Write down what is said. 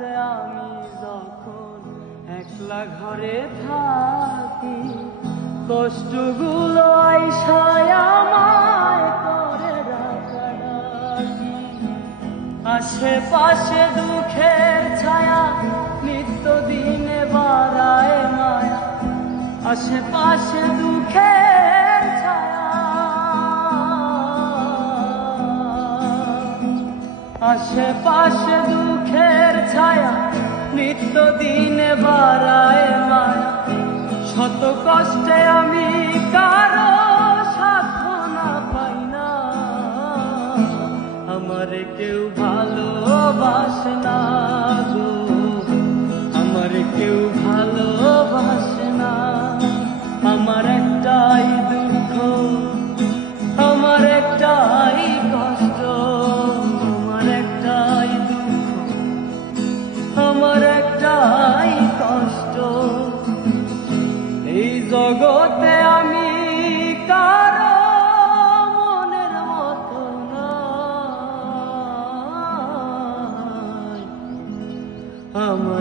রাতে আমি যখন একলা ঘরে থাকি, কষ্টগুলো আইসায় আমায় করে ডাকাডাকি। আশেপাশে দুঃখের ছায়া নিত্য দিনে বাড়ায় মায়া, আশেপাশে দুঃখের ছায়া, আশেপাশে দুঃখের ছায়া নিত্য দিনে বাড়ায় মায়া। শত কষ্টে আমি কারো সাধনা পাই না, আমার কেউ ভালোবাসে না গো, আমার কেউ ভালোবাসে না। আমার একটাই দুঃখ, আমার একটাই কষ্ট, আমার একটাই দুঃখ, আমার একটাই কষ্ট। এই জগতে আমি কারো মনের মতো নই, আমার